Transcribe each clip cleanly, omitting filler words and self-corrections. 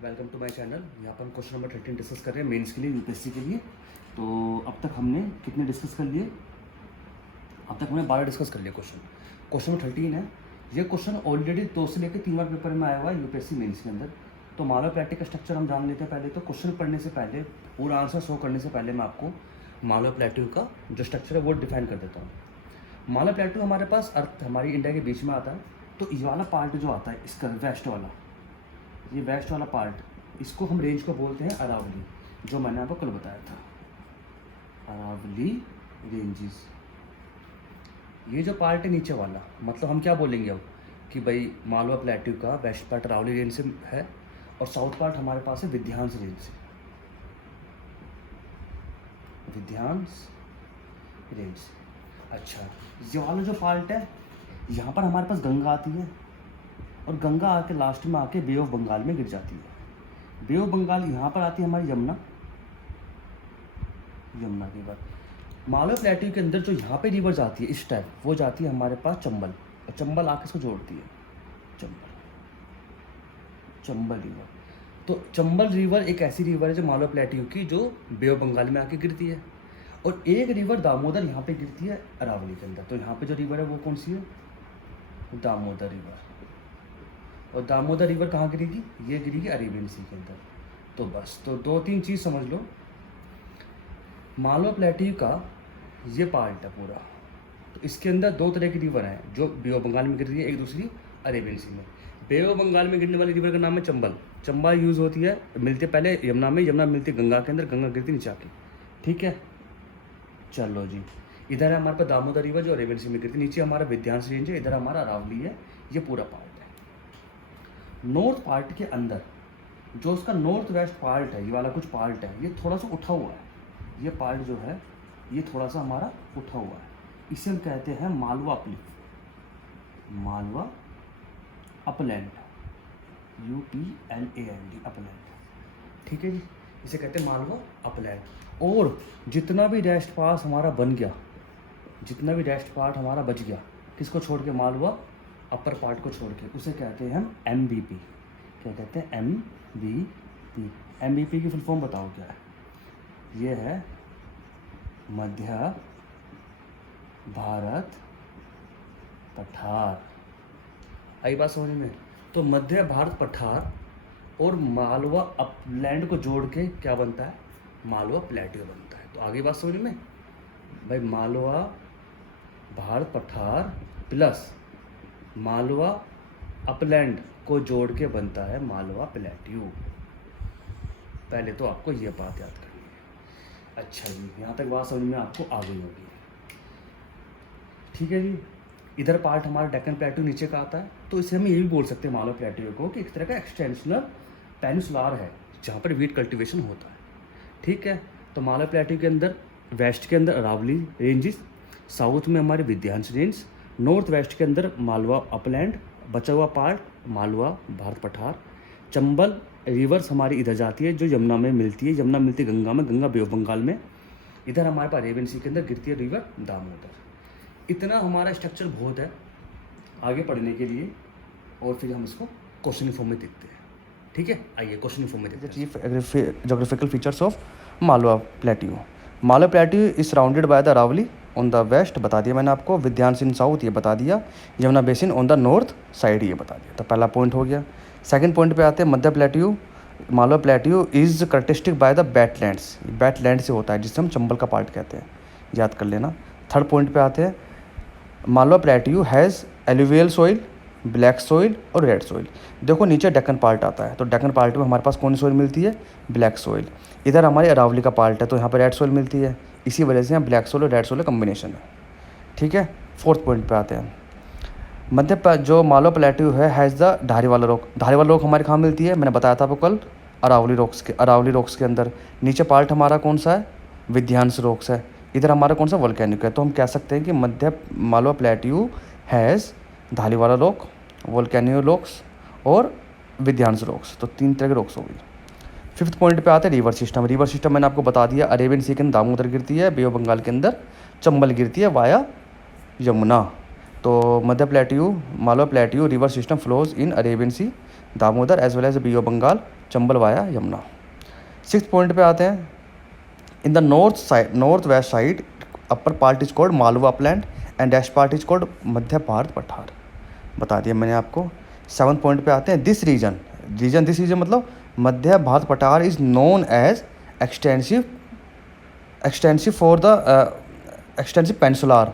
Welcome to my channel. यहाँ पर हम क्वेश्चन नंबर 13 डिस्कस कर रहे हैं मेंस के लिए, यूपीएससी के लिए। तो अब तक हमने कितने डिस्कस कर लिए? अब तक हमने 12 डिस्कस कर लिए क्वेश्चन। क्वेश्चन नंबर 13 है। ये क्वेश्चन ऑलरेडी 2 से लेकर 3 बार पेपर में आया हुआ है यूपीएससी मेंस के अंदर। तो मालवा प्लेटू का स्ट्रक्चर हम जान लेते हैं पहले। तो क्वेश्चन पढ़ने से पहले, पूरा आंसर शो करने से पहले मैं आपको मालवा प्लेटू का जो स्ट्रक्चर है वो डिफाइन कर देता हूँ। मालवा प्लेटू हमारे पास अर्थ हमारी इंडिया के बीच में आता है। तो ये वाला पार्ट जो आता है इसका वेस्ट वाला, ये वेस्ट वाला पार्ट, इसको हम रेंज को बोलते हैं अरावली, जो मैंने आपको कल बताया था, अरावली रेंजेस। ये जो पार्ट है नीचे वाला, मतलब हम क्या बोलेंगे अब कि भाई मालवा प्लेटू का वेस्ट पार्ट अरावली रेंज से है और साउथ पार्ट हमारे पास है विध्यांस रेंज से, विध्यांस रेंज से। अच्छा, ये वाला जो पार्ट है, यहाँ पर हमारे पास गंगा आती है और गंगा आके लास्ट में आके बे ऑफ बंगाल में गिर जाती है। बे ऑफ बंगाल यहाँ पर आती है हमारी यमुना, यमुना रिवर। मालवा प्लेटू के अंदर जो यहाँ पे रिवर जाती है इस टाइप, वो जाती है हमारे पास चंबल, और चंबल आके इसको जोड़ती है, चंबल, चंबल रिवर। तो चंबल रिवर एक ऐसी रिवर है जो मालवा प्लेटू की, जो बे ऑफ बंगाल में आके गिरती है। और एक रिवर दामोदर यहाँ पे गिरती है अरावली के अंदर। तो यहाँ पे जो रिवर है वो कौन सी है? दामोदर रिवर। और दामोदर रिवर कहाँ गिरेगी? ये गिरेगी अरेबियन सी के अंदर। तो बस, तो 2-3 चीज़ समझ लो। मालवा प्लेटू का ये पार्ट है पूरा, तो इसके अंदर 2 तरह की रिवर हैं जो बे ऑफ बंगाल में गिर रही है, एक दूसरी अरेबियन सी में। बे ऑफ बंगाल में गिरने वाली रिवर का नाम है चंबल। चंबा यूज़ होती है, मिलती है पहले यमुना में, यमुना मिलती है गंगा के अंदर, गंगा गिरती नीचे आके। ठीक है, चलो जी। इधर है हमारे पास दामोदर रिवर जो अरेबियन सी में गिरती है, नीचे हमारा विध्यांस रेंज है, इधर हमारा अरावली है। ये पूरा पार्ट है। नॉर्थ पार्ट के अंदर जो उसका नॉर्थ वेस्ट पार्ट है, ये वाला कुछ पार्ट है, ये थोड़ा सा उठा हुआ है। ये पार्ट जो है ये थोड़ा सा हमारा उठा हुआ है, इसे हम कहते हैं Malwa uplift, Malwa upland, UPLAND, upland. ठीक है जी, इसे कहते हैं मालवा अपलैंड। और जितना भी रेस्ट पास हमारा बन गया, जितना भी रेस्ट पार्ट हमारा बच गया, किसको छोड़ के? मालवा अपर पार्ट को छोड़ के, उसे कहते हैं हम MVP। क्या कहते हैं? MVP। MVP की फुल फॉर्म बताओ क्या है? ये है मध्य भारत पठार। आई बात समझ में? तो मध्य भारत पठार और मालवा अपलैंड को जोड़ के क्या बनता है? मालवा प्लेटू बनता है। तो आगे बात समझ में भाई, मालवा भारत पठार प्लस मालवा अपलैंड को जोड़ के बनता है मालवा प्लेटू। पहले तो आपको ये बात याद करनी है। अच्छा जी, यहाँ तक बात समझ में आपको आ गई होगी। ठीक है जी। इधर पार्ट हमारा डेक्कन प्लेटू नीचे का आता है, तो इसे हम ये भी बोल सकते हैं मालवा प्लेटू को कि एक तरह का एक्सटेंशनल पेनिसुलार है जहाँ पर वीट कल्टीवेशन होता है। ठीक है, तो मालवा प्लेटू के अंदर वेस्ट के अंदर अरावली रेंजेस, साउथ में हमारे विध्यांस रेंज, नॉर्थ वेस्ट के अंदर मालवा अपलैंड, बचा हुआ पार्ट मालवा भारत पठार। चंबल रिवर्स हमारी इधर जाती है जो यमुना में मिलती है, यमुना मिलती है गंगा में, गंगा बे ऑफ बंगाल में। इधर हमारे पास अरेबियन सी के अंदर गिरती है रिवर दामोदर। इतना हमारा स्ट्रक्चर बहुत है आगे पढ़ने के लिए, और फिर हम इसको क्वेश्चन फॉर्म में देखते हैं। ठीक है, आइए क्वेश्चन फॉर्म में देखते हैं। Chief geographical features of Malwa plateau. Malwa plateau is surrounded by the Aravalli on the west, बता दिया मैंने आपको, विध्यांस इन साउथ, ये बता दिया, Yamuna basin on the north side, ये बता दिया। तो पहला पॉइंट हो गया। सेकंड पॉइंट पे आते हैं, Madhya plateau, Malwa plateau is characteristic by the badlands, badland से होता है जिसे हम चंबल का पार्ट कहते हैं, याद कर लेना। थर्ड पॉइंट पे आते हैं, Malwa प्लेटू has alluvial soil, black soil और रेड सॉइल। देखो नीचे डेक्कन पार्ट आता है, तो डेक्कन पार्ट में हमारे पास कौन सी सॉइल मिलती है? Black soil. इधर हमारी अरावली का पार्ट है, तो यहाँ पर रेड सॉइल मिलती है, इसी वजह से यहाँ ब्लैक सॉइल और रेड सॉइल का कम्बिनेशन है। ठीक है, फोर्थ पॉइंट पे आते हैं, मध्य जो मालवा प्लेटू है हैज़ द धारी वाला रॉक। धारी वाला रॉक हमारे कहाँ मिलती है? मैंने बताया था आपको कल, अरावली रॉक्स के अंदर। नीचे पार्ट हमारा कौन सा है? विध्यांस रॉक्स है। इधर हमारा कौन सा? वोल्केनिक है। तो हम कह सकते हैं कि मध्य मालवा प्लेटू हैज़ धारी वाला रॉक, वोल्केनिक रॉक्स और विध्यांस रॉक्स। तो 3 तरह के रॉक्स हो गई। फिफ्थ पॉइंट पे आते हैं रिवर सिस्टम। रिवर सिस्टम मैंने आपको बता दिया, अरेबियन सी के अंदर दामोदर गिरती है, बे ऑफ बंगाल के अंदर चंबल गिरती है वाया यमुना। तो Madhya plateau, Malwa plateau river system flows in Arabian sea, Damodar as well as bay of Bengal Chambal via Yamuna. 6th point पे आते हैं। In the north west side upper part is called Malwa plain and dash part is called Madhya Bharat पठार, बता दिया मैंने आपको। 7th point पे आते हैं। दिस रीजन मतलब मध्य भारत पठार is known as extensive peninsular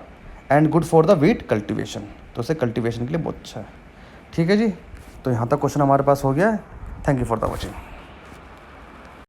and good for the wheat cultivation, तो उसे कल्टिवेशन के लिए बहुत अच्छा है। ठीक है जी, तो यहाँ तक क्वेश्चन हमारे पास हो गया है। Thank you for the watching.